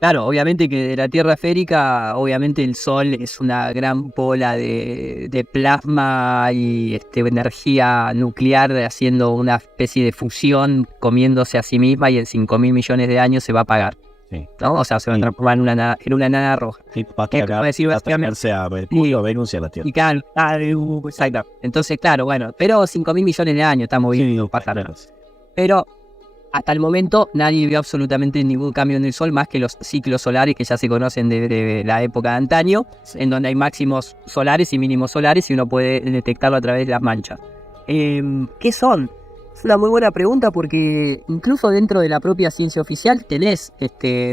Claro, obviamente que de la Tierra esférica, obviamente el Sol es una gran bola de plasma y energía nuclear haciendo una especie de fusión, comiéndose a sí misma y en 5.000 millones de años se va a apagar, Sí. ¿no? O sea, se va a transformar en una nana roja. Sí, va a Es como cagar, decir, va a básicamente, acercarse a Mercurio, Venus y a la Tierra. y claro, exacto. Entonces, claro, bueno, pero 5.000 millones de años estamos Sí, viendo, no pasa claro. nada. Pero hasta el momento nadie vio absolutamente ningún cambio en el Sol más que los ciclos solares que ya se conocen desde la época de antaño, en donde hay máximos solares y mínimos solares y uno puede detectarlo a través de las manchas. ¿Qué son? Es una muy buena pregunta porque incluso dentro de la propia ciencia oficial tenés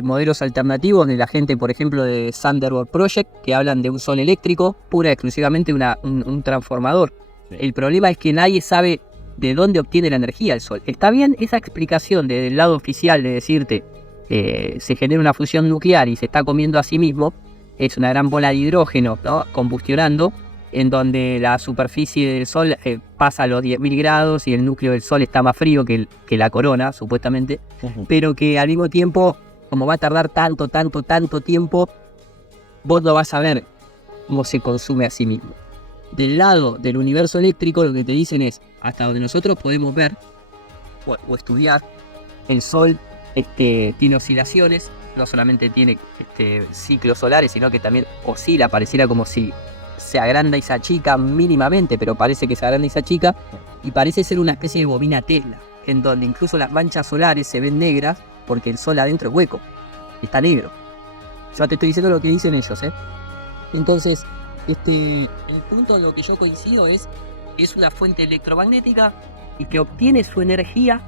modelos alternativos de la gente, por ejemplo, de Thunderbird Project, que hablan de un sol eléctrico, pura y exclusivamente un transformador. Sí. El problema es que nadie sabe de dónde obtiene la energía el Sol. Está bien esa explicación del lado oficial de decirte se genera una fusión nuclear y se está comiendo a sí mismo, es una gran bola de hidrógeno, ¿no? Combustionando, en donde la superficie del Sol pasa a los 10.000 grados y el núcleo del Sol está más frío que la corona, supuestamente, pero que al mismo tiempo, como va a tardar tanto tiempo, vos no vas a ver cómo se consume a sí mismo. Del lado del universo eléctrico lo que te dicen es, hasta donde nosotros podemos ver o estudiar, el Sol tiene oscilaciones, no solamente tiene ciclos solares, sino que también oscila, pareciera como si se agranda y se achica mínimamente, pero parece que se agranda y se achica, y parece ser una especie de bobina Tesla, en donde incluso las manchas solares se ven negras porque el Sol adentro es hueco, está negro. Yo te estoy diciendo lo que dicen ellos, ¿eh? Entonces, el punto en lo que yo coincido es una fuente electromagnética y que obtiene su energía,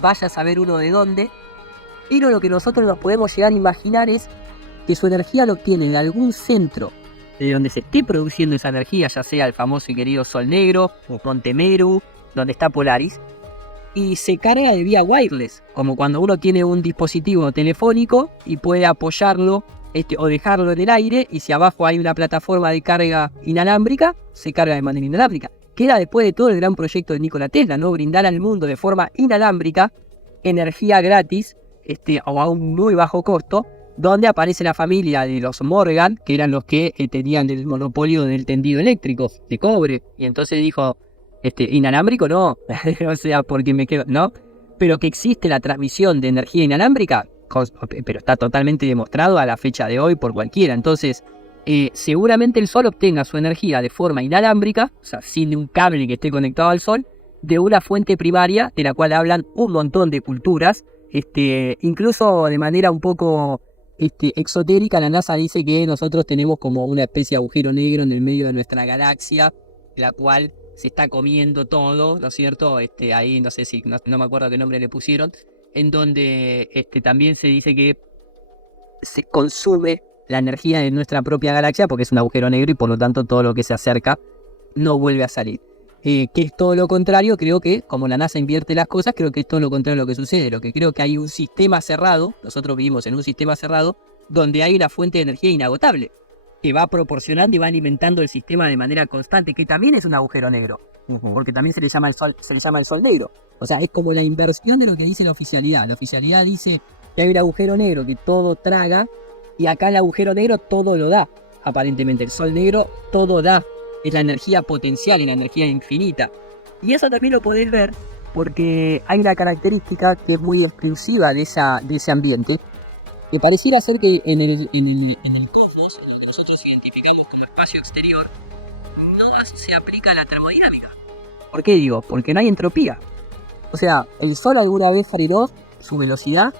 vaya a saber uno de dónde, pero lo que nosotros nos podemos llegar a imaginar es que su energía lo obtiene de algún centro de donde se esté produciendo esa energía, ya sea el famoso y querido Sol Negro, Monte Meru, donde está Polaris, y se carga de vía wireless, como cuando uno tiene un dispositivo telefónico y puede apoyarlo o dejarlo en el aire, y si abajo hay una plataforma de carga inalámbrica, se carga de manera inalámbrica. Queda después de todo el gran proyecto de Nikola Tesla, ¿no? Brindar al mundo de forma inalámbrica energía gratis, o a un muy bajo costo, donde aparece la familia de los Morgan, que eran los que tenían el monopolio del tendido eléctrico, de cobre, y entonces dijo, inalámbrico no, o sea, porque me quedo, ¿no? Pero que existe la transmisión de energía inalámbrica, pero está totalmente demostrado a la fecha de hoy por cualquiera. Entonces, seguramente el Sol obtenga su energía de forma inalámbrica, o sea, sin un cable que esté conectado al Sol, de una fuente primaria de la cual hablan un montón de culturas, incluso de manera un poco exotérica. La NASA dice que nosotros tenemos como una especie de agujero negro en el medio de nuestra galaxia, la cual se está comiendo todo, ¿no es cierto? Ahí no sé si, no me acuerdo qué nombre le pusieron, en donde también se dice que se consume la energía de nuestra propia galaxia porque es un agujero negro y por lo tanto todo lo que se acerca no vuelve a salir. Que es todo lo contrario, creo que, como la NASA invierte las cosas, creo que es todo lo contrario a lo que sucede. Lo que creo que hay un sistema cerrado, nosotros vivimos en un sistema cerrado, donde hay una fuente de energía inagotable, que va proporcionando y va alimentando el sistema de manera constante, que también es un agujero negro, porque también se le llama el sol negro. O sea, es como la inversión de lo que dice la oficialidad. La oficialidad dice que hay un agujero negro que todo traga, y acá el agujero negro todo lo da. Aparentemente, el sol negro todo da. Es la energía potencial y la energía infinita. Y eso también lo podés ver porque hay una característica que es muy exclusiva de ese ambiente, que pareciera ser que en el cosmos, en donde nosotros identificamos como espacio exterior, no se aplica la termodinámica. ¿Por qué digo? Porque no hay entropía. O sea, el Sol alguna vez frenó su velocidad,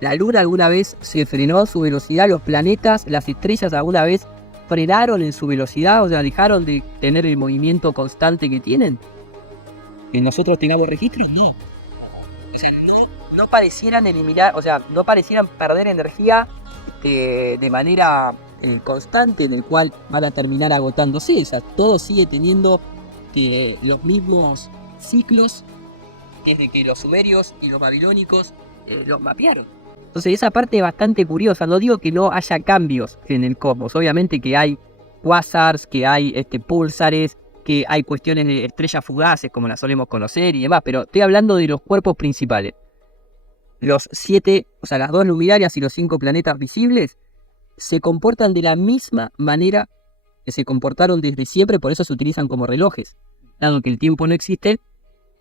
la Luna alguna vez se frenó su velocidad, los planetas, las estrellas alguna vez frenaron en su velocidad, o sea, dejaron de tener el movimiento constante que tienen. Que nosotros tengamos registros, no. O sea, no parecieran eliminar, o sea, no parecieran perder energía de manera constante, en el cual van a terminar agotándose. O sea, todo sigue teniendo los mismos ciclos desde que los sumerios y los babilónicos los mapearon. Entonces esa parte es bastante curiosa. No digo que no haya cambios en el cosmos. Obviamente que hay quasars, que hay púlsares, que hay cuestiones de estrellas fugaces como las solemos conocer y demás. Pero estoy hablando de los cuerpos principales. los 7, o sea, las 2 luminarias y los 5 planetas visibles se comportan de la misma manera que se comportaron desde siempre, por eso se utilizan como relojes. Dado que el tiempo no existe,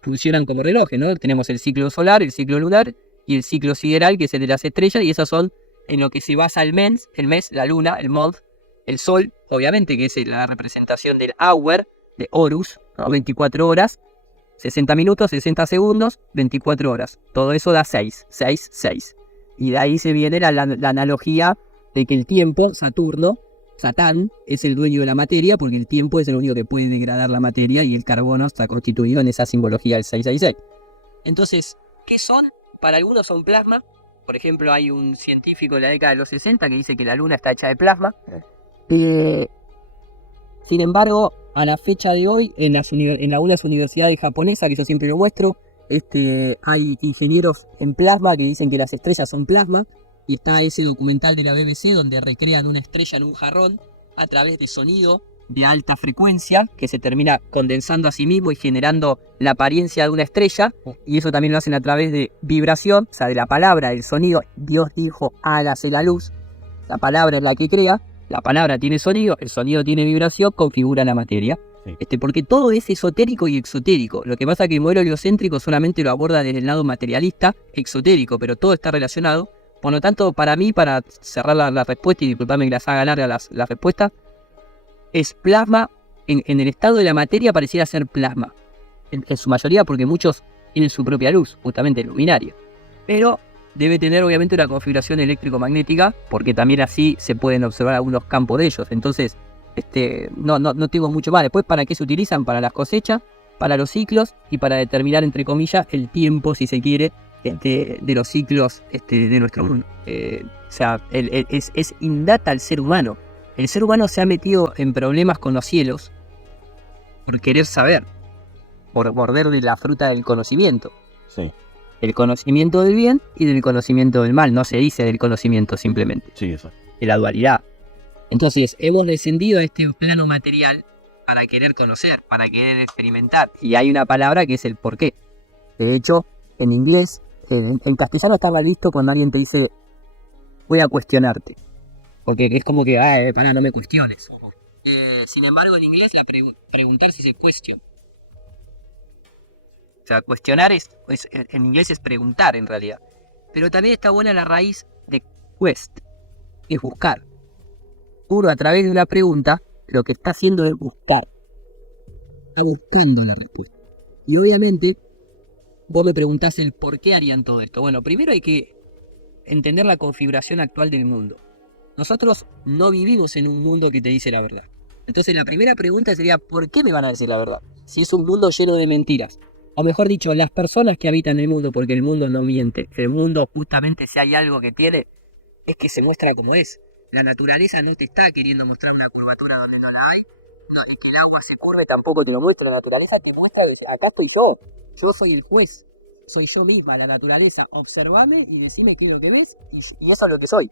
funcionan como relojes, ¿no? Tenemos el ciclo solar, el ciclo lunar y el ciclo sideral, que es el de las estrellas, y esos son en lo que se basa el mes, la luna, el month, el sol, obviamente, que es la representación del hour, de Horus, ¿no? 24 horas, 60 minutos, 60 segundos, 24 horas. Todo eso da 6, 6, 6. Y de ahí se viene la analogía de que el tiempo, Satán, es el dueño de la materia, porque el tiempo es el único que puede degradar la materia y el carbono está constituido en esa simbología del 666. Entonces, ¿qué son? Para algunos son plasma. Por ejemplo, hay un científico de la década de los 60 que dice que la luna está hecha de plasma. Sin embargo, a la fecha de hoy, en algunas universidades japonesas, que yo siempre lo muestro, hay ingenieros en plasma que dicen que las estrellas son plasma. Y está ese documental de la BBC donde recrean una estrella en un jarrón a través de sonido de alta frecuencia que se termina condensando a sí mismo y generando la apariencia de una estrella. Y eso también lo hacen a través de vibración, o sea, de la palabra, del sonido. Dios dijo, hágase la luz. La palabra es la que crea, la palabra tiene sonido, el sonido tiene vibración, configura la materia. Sí. Porque todo es esotérico y exotérico. Lo que pasa es que el modelo heliocéntrico solamente lo aborda desde el lado materialista, exotérico, pero todo está relacionado. Por lo tanto, para mí, para cerrar la respuesta, y disculpame que las haga larga la respuesta, es plasma, en el estado de la materia pareciera ser plasma. En su mayoría, porque muchos tienen su propia luz, justamente luminaria. Pero debe tener obviamente una configuración eléctrico-magnética, porque también así se pueden observar algunos campos de ellos. Entonces, no tengo mucho más. Después, ¿para qué se utilizan? Para las cosechas, para los ciclos y para determinar, entre comillas, el tiempo, si se quiere, de los ciclos de nuestro mundo. O sea, es innata al ser humano. El ser humano se ha metido en problemas con los cielos por querer saber, por morder de la fruta del conocimiento. Sí. El conocimiento del bien y del conocimiento del mal. No se dice del conocimiento simplemente. Sí, eso. De la dualidad. Entonces, hemos descendido a este plano material para querer conocer, para querer experimentar. Y hay una palabra que es el porqué. De hecho, en inglés, en castellano está mal visto cuando alguien te dice voy a cuestionarte, porque es como que no me cuestiones. Sin embargo, en inglés preguntar si se question. O sea, cuestionar en inglés es preguntar en realidad. Pero también está buena la raíz de quest, es buscar. Uno a través de una pregunta lo que está haciendo es buscar. Está buscando la respuesta. Y obviamente vos me preguntás el por qué harían todo esto. Bueno, primero hay que entender la configuración actual del mundo. Nosotros no vivimos en un mundo que te dice la verdad. Entonces la primera pregunta sería, ¿por qué me van a decir la verdad? Si es un mundo lleno de mentiras. O mejor dicho, las personas que habitan el mundo, porque el mundo no miente. El mundo justamente, si hay algo que tiene, es que se muestra como es. La naturaleza no te está queriendo mostrar una curvatura donde no la hay. No, es que el agua se curve tampoco te lo muestra. La naturaleza te muestra, acá estoy yo. Yo soy el juez, soy yo misma, la naturaleza. Observame y decime qué es lo que ves y eso es lo que soy.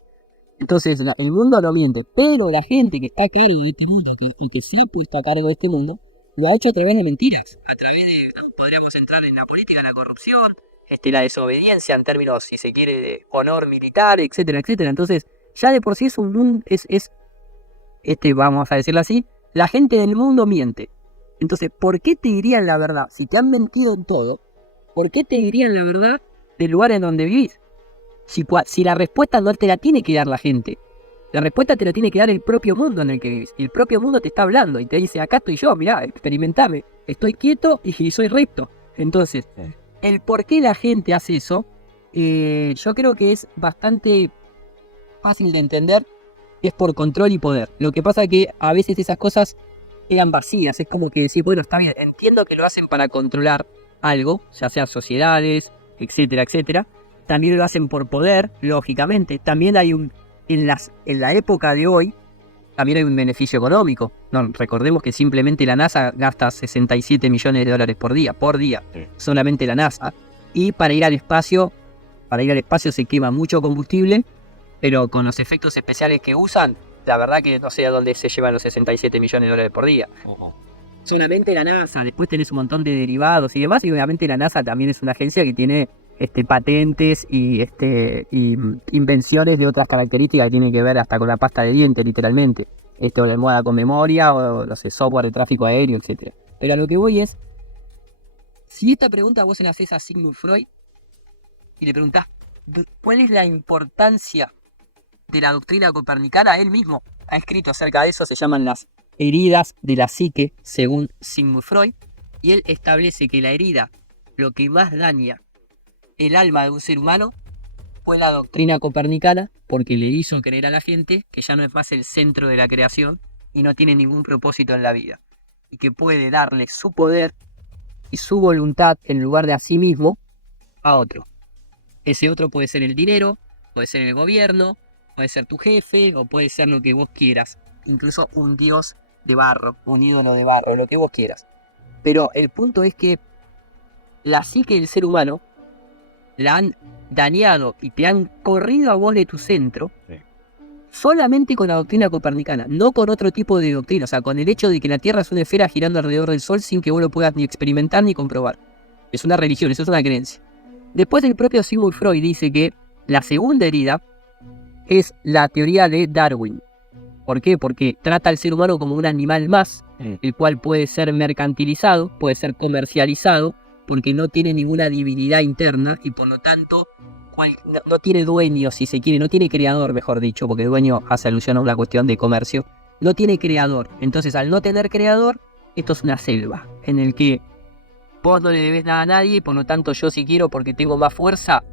Entonces, el mundo no miente, pero la gente que está a cargo de este mundo, que se ha puesto a cargo de este mundo, lo ha hecho a través de mentiras. A través de, podríamos entrar en la política, la corrupción, la desobediencia en términos, si se quiere, de honor militar, etcétera, etcétera. Entonces, ya de por sí es un mundo, vamos a decirlo así, la gente del mundo miente. Entonces, ¿por qué te dirían la verdad? Si te han mentido en todo, ¿por qué te dirían la verdad del lugar en donde vivís? Si la respuesta no te la tiene que dar la gente, la respuesta te la tiene que dar el propio mundo en el que vivís. Y el propio mundo te está hablando y te dice, acá estoy yo, mirá, experimentame, estoy quieto y soy recto. Entonces, el por qué la gente hace eso, yo creo que es bastante fácil de entender, es por control y poder. Lo que pasa es que a veces esas cosas quedan vacías, es como que decir, bueno, está bien, entiendo que lo hacen para controlar algo, ya sea sociedades, etcétera, etcétera. También lo hacen por poder, lógicamente. También hay en la época de hoy, también hay un beneficio económico. No, recordemos que simplemente la NASA gasta 67 millones de dólares por día, sí. Solamente la NASA. Y para ir al espacio se quema mucho combustible, pero con los efectos especiales que usan, la verdad que no sé a dónde se llevan los 67 millones de dólares por día. Solamente la NASA, después tenés un montón de derivados y demás, y obviamente la NASA también es una agencia que tiene patentes y invenciones de otras características que tienen que ver hasta con la pasta de dientes, literalmente. O la almohada con memoria, o no sé, software de tráfico aéreo, etcétera. Pero a lo que voy es, si esta pregunta vos se la haces a Sigmund Freud y le preguntás cuál es la importancia de la doctrina copernicana, él mismo ha escrito acerca de eso, se llaman las heridas de la psique, según Sigmund Freud, y él establece que la herida, lo que más daña el alma de un ser humano, fue la doctrina copernicana, porque le hizo creer a la gente que ya no es más el centro de la creación y no tiene ningún propósito en la vida, y que puede darle su poder y su voluntad en lugar de a sí mismo a otro. Ese otro puede ser el dinero, puede ser el gobierno, puede ser tu jefe, o puede ser lo que vos quieras, incluso un dios de barro, un ídolo de barro, lo que vos quieras. Pero el punto es que la psique del ser humano la han dañado y te han corrido a vos de tu centro, sí, solamente con la doctrina copernicana, no con otro tipo de doctrina, o sea, con el hecho de que la Tierra es una esfera girando alrededor del Sol sin que vos lo puedas ni experimentar ni comprobar. Es una religión, eso es una creencia. Después el propio Sigmund Freud dice que la segunda herida es la teoría de Darwin. ¿Por qué? Porque trata al ser humano como un animal más, el cual puede ser mercantilizado, puede ser comercializado, porque no tiene ninguna divinidad interna y por lo tanto no tiene dueño, si se quiere, no tiene creador, mejor dicho, porque dueño hace alusión a una cuestión de comercio, no tiene creador. Entonces, al no tener creador, esto es una selva en el que vos no le debes nada a nadie y por lo tanto yo, si quiero, porque tengo más fuerza,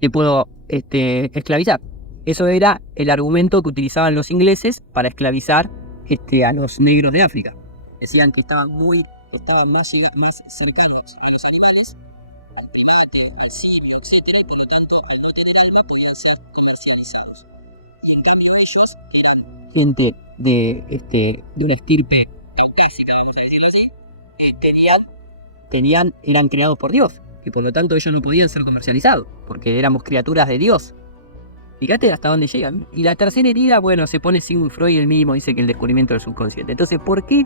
te puedo esclavizar. Eso era el argumento que utilizaban los ingleses para esclavizar a los negros de África. Decían que estaban más cercanos a los animales, al primate, al simio, etc. Y por lo tanto, al no tener alma, podían ser comercializados. Y en cambio ellos, que eran gente de una estirpe caucásica, vamos a decirlo así, eran creados por Dios. Y por lo tanto ellos no podían ser comercializados, porque éramos criaturas de Dios. Fíjate hasta dónde llegan. Y la tercera herida, bueno, se pone Sigmund Freud él mismo, dice que el descubrimiento del subconsciente. Entonces, ¿por qué?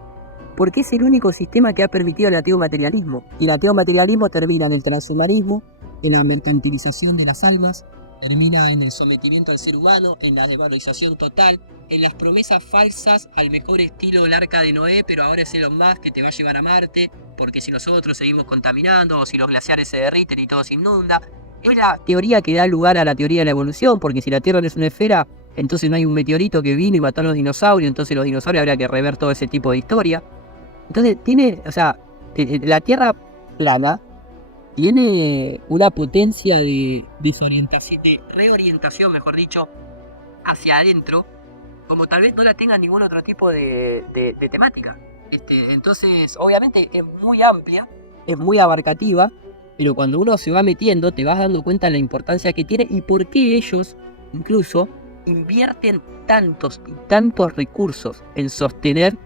Porque es el único sistema que ha permitido el ateo materialismo. Y el ateo materialismo termina en el transhumanismo, en la mercantilización de las almas, termina en el sometimiento al ser humano, en la desvalorización total, en las promesas falsas al mejor estilo del arca de Noé, pero ahora es Elon Musk que te va a llevar a Marte, porque si nosotros seguimos contaminando, o si los glaciares se derriten y todo se inunda. Es la teoría que da lugar a la teoría de la evolución, porque si la Tierra no es una esfera, entonces no hay un meteorito que vino y mató a los dinosaurios, entonces los dinosaurios habría que rever todo ese tipo de historia. Entonces la Tierra plana tiene una potencia de desorientación, de reorientación, mejor dicho, hacia adentro, como tal vez no la tenga ningún otro tipo de temática. Entonces, obviamente es muy amplia, es muy abarcativa, pero cuando uno se va metiendo te vas dando cuenta de la importancia que tiene y por qué ellos incluso invierten tantos y tantos recursos en sostener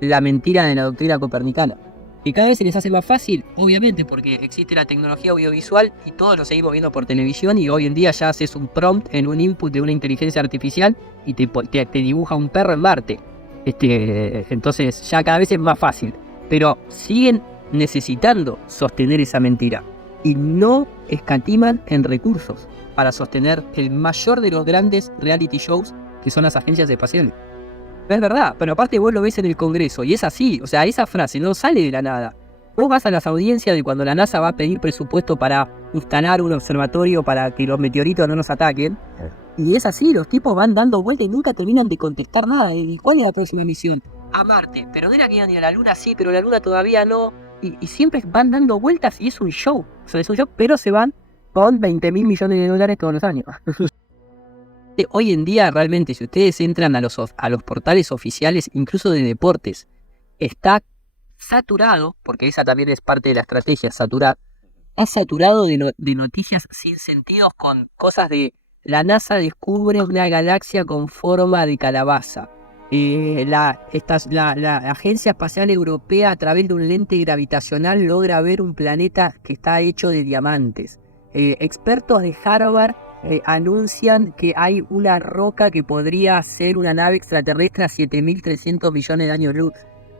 la mentira de la doctrina copernicana. Que cada vez se les hace más fácil, obviamente, porque existe la tecnología audiovisual y todos lo seguimos viendo por televisión y hoy en día ya haces un prompt en un input de una inteligencia artificial y te dibuja un perro en Marte. Entonces ya cada vez es más fácil, pero siguen necesitando sostener esa mentira y no escatiman en recursos para sostener el mayor de los grandes reality shows que son las agencias espaciales. Es verdad, pero aparte vos lo ves en el Congreso y es así, o sea, esa frase no sale de la nada. Vos vas a las audiencias de cuando la NASA va a pedir presupuesto para instalar un observatorio para que los meteoritos no nos ataquen. Y es así, los tipos van dando vueltas y nunca terminan de contestar nada. ¿Y cuál es la próxima misión? A Marte, pero no era que iban a ir a la Luna, sí, pero la Luna todavía no. Y siempre van dando vueltas y es un show. O sea, es un show, pero se van con 20.000 millones de dólares todos los años. Hoy en día, realmente, si ustedes entran a los portales oficiales, incluso de deportes, está saturado, porque esa también es parte de la estrategia, saturar. Está saturado de noticias sin sentido con cosas de la NASA descubre una galaxia con forma de calabaza. La Agencia Espacial Europea, a través de un lente gravitacional, logra ver un planeta que está hecho de diamantes. Expertos de Harvard anuncian que hay una roca que podría ser una nave extraterrestre a 7.300 millones de años luz.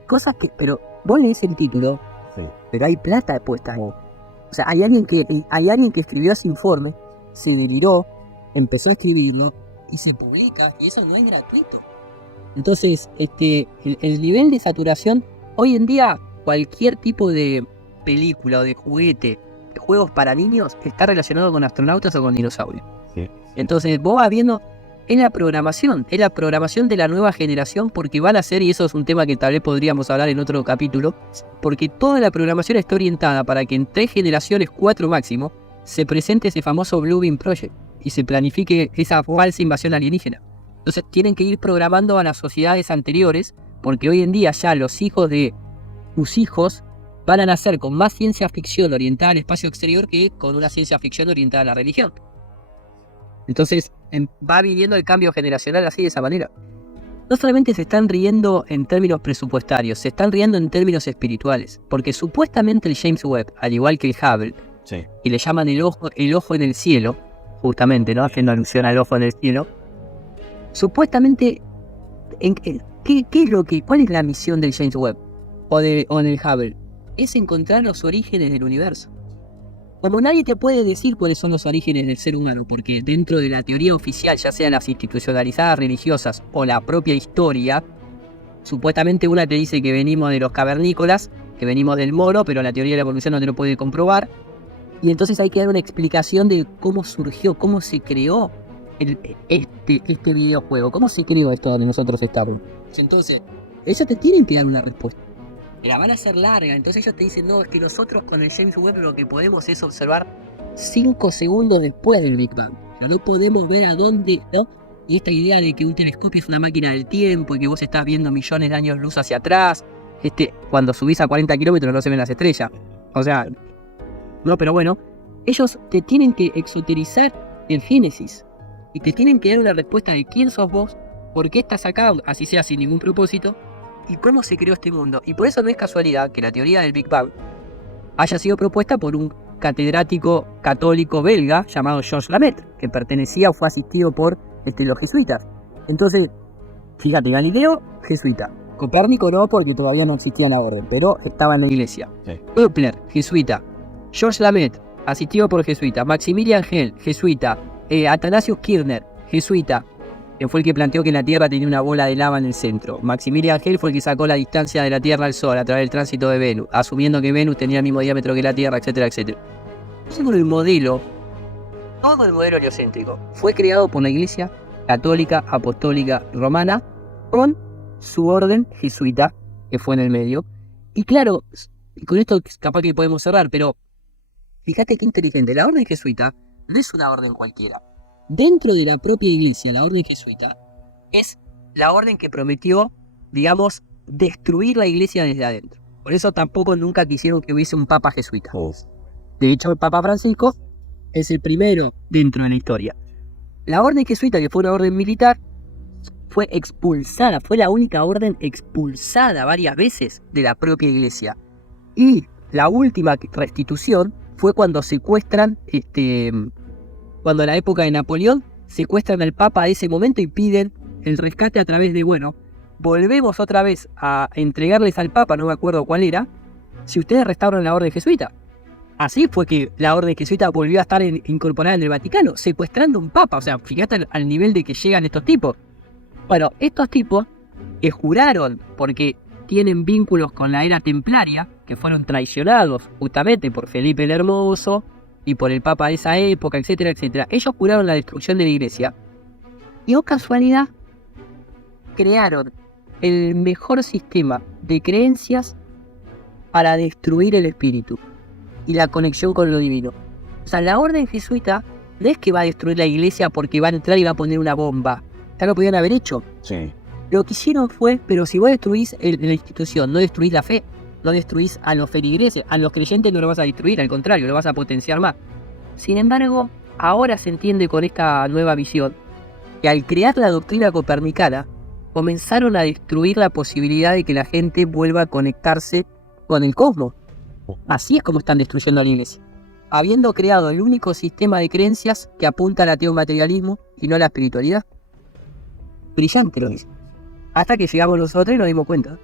Cosas que, pero vos lees el título, sí, pero hay plata puesta ahí. O O sea, hay alguien que escribió ese informe, se deliró, empezó a escribirlo y se publica, y eso no es gratuito. Entonces, el nivel de saturación, hoy en día, cualquier tipo de película o de juguete, de juegos para niños, está relacionado con astronautas o con dinosaurios. Sí. Entonces, vos vas viendo, es la programación de la nueva generación, porque van a ser, y eso es un tema que tal vez podríamos hablar en otro capítulo, porque toda la programación está orientada para que en 3 generaciones, 4 máximo, se presente ese famoso Blue Beam Project y se planifique esa falsa invasión alienígena. Entonces tienen que ir programando a las sociedades anteriores, porque hoy en día ya los hijos de tus hijos van a nacer con más ciencia ficción orientada al espacio exterior que con una ciencia ficción orientada a la religión. Entonces va viviendo el cambio generacional así, de esa manera. No solamente se están riendo en términos presupuestarios, se están riendo en términos espirituales, porque supuestamente el James Webb, al igual que el Hubble, Sí. y le llaman el ojo en el cielo, justamente, ¿no? Haciendo alusión al ojo en el cielo. Supuestamente, ¿cuál es la misión del James Webb o en el Hubble? Es encontrar los orígenes del universo. Como nadie te puede decir cuáles son los orígenes del ser humano, porque dentro de la teoría oficial, ya sean las institucionalizadas religiosas o la propia historia, supuestamente una te dice que venimos de los cavernícolas, que venimos del mono, pero la teoría de la evolución no te lo puede comprobar. Y entonces hay que dar una explicación de cómo surgió, cómo se creó este videojuego, cómo se creó esto donde nosotros estamos. Entonces, ellos te tienen que dar una respuesta. La van a hacer larga, entonces ellos te dicen, no, es que nosotros con el James Webb lo que podemos es observar 5 segundos después del Big Bang. O sea, no podemos ver a dónde, ¿no? Y esta idea de que un telescopio es una máquina del tiempo y que vos estás viendo millones de años luz hacia atrás, cuando subís a 40 kilómetros no se ven las estrellas. O sea, no, pero bueno, ellos te tienen que exoterizar el Génesis y te tienen que dar una respuesta de quién sos vos, por qué estás acá, así sea sin ningún propósito, y cómo se creó este mundo. Y por eso no es casualidad que la teoría del Big Bang haya sido propuesta por un catedrático católico belga llamado Georges Lamaitre, que pertenecía o fue asistido por los jesuitas. Entonces, fíjate, Galileo, jesuita. Copérnico no, porque todavía no existía la orden, pero estaba en la iglesia. Sí. Kepler, jesuita. Georges Lamaitre, asistido por jesuita. Maximilian Schell, jesuita. Athanasius Kirchner, jesuita, que fue el que planteó que la Tierra tenía una bola de lava en el centro. Maximilian Schell fue el que sacó la distancia de la Tierra al Sol a través del tránsito de Venus, asumiendo que Venus tenía el mismo diámetro que la Tierra, etcétera, etcétera. Según el modelo, todo el modelo heliocéntrico fue creado por la Iglesia Católica Apostólica Romana con su orden jesuita, que fue en el medio. Y claro, con esto capaz que podemos cerrar, pero fíjate qué inteligente. La orden jesuita no es una orden cualquiera. Dentro de la propia iglesia, la orden jesuita es la orden que prometió, digamos, destruir la iglesia desde adentro. Por eso tampoco nunca quisieron que hubiese un papa jesuita. De hecho, el Papa Francisco es el primero dentro de la historia. La orden jesuita, que fue una orden militar, fue expulsada, fue la única orden expulsada varias veces de la propia iglesia. Y la última restitución fue cuando secuestran, cuando en la época de Napoleón, secuestran al Papa de ese momento y piden el rescate a través de, bueno, volvemos otra vez a entregarles al Papa, no me acuerdo cuál era, si ustedes restauran la orden jesuita. Así fue que la orden jesuita volvió a estar incorporada en el Vaticano, secuestrando un Papa. O sea, fíjate al nivel de que llegan estos tipos. Bueno, estos tipos que juraron, porque tienen vínculos con la era templaria, que fueron traicionados justamente por Felipe el Hermoso y por el Papa de esa época, etcétera, etcétera. Ellos juraron la destrucción de la iglesia. Y, oh casualidad, crearon el mejor sistema de creencias para destruir el espíritu y la conexión con lo divino. O sea, la orden jesuita no es que va a destruir la iglesia porque va a entrar y va a poner una bomba. Ya lo podían haber hecho. Sí. Lo que hicieron fue, pero si vos destruís la institución, no destruís la fe, no destruís a los feligreses, a los creyentes no lo vas a destruir, al contrario, lo vas a potenciar más. Sin embargo, ahora se entiende con esta nueva visión que al crear la doctrina copernicana, comenzaron a destruir la posibilidad de que la gente vuelva a conectarse con el cosmos. Así es como están destruyendo a la iglesia, habiendo creado el único sistema de creencias que apunta al ateo-materialismo y no a la espiritualidad. Brillante lo dice. Hasta que llegamos nosotros y nos dimos cuenta.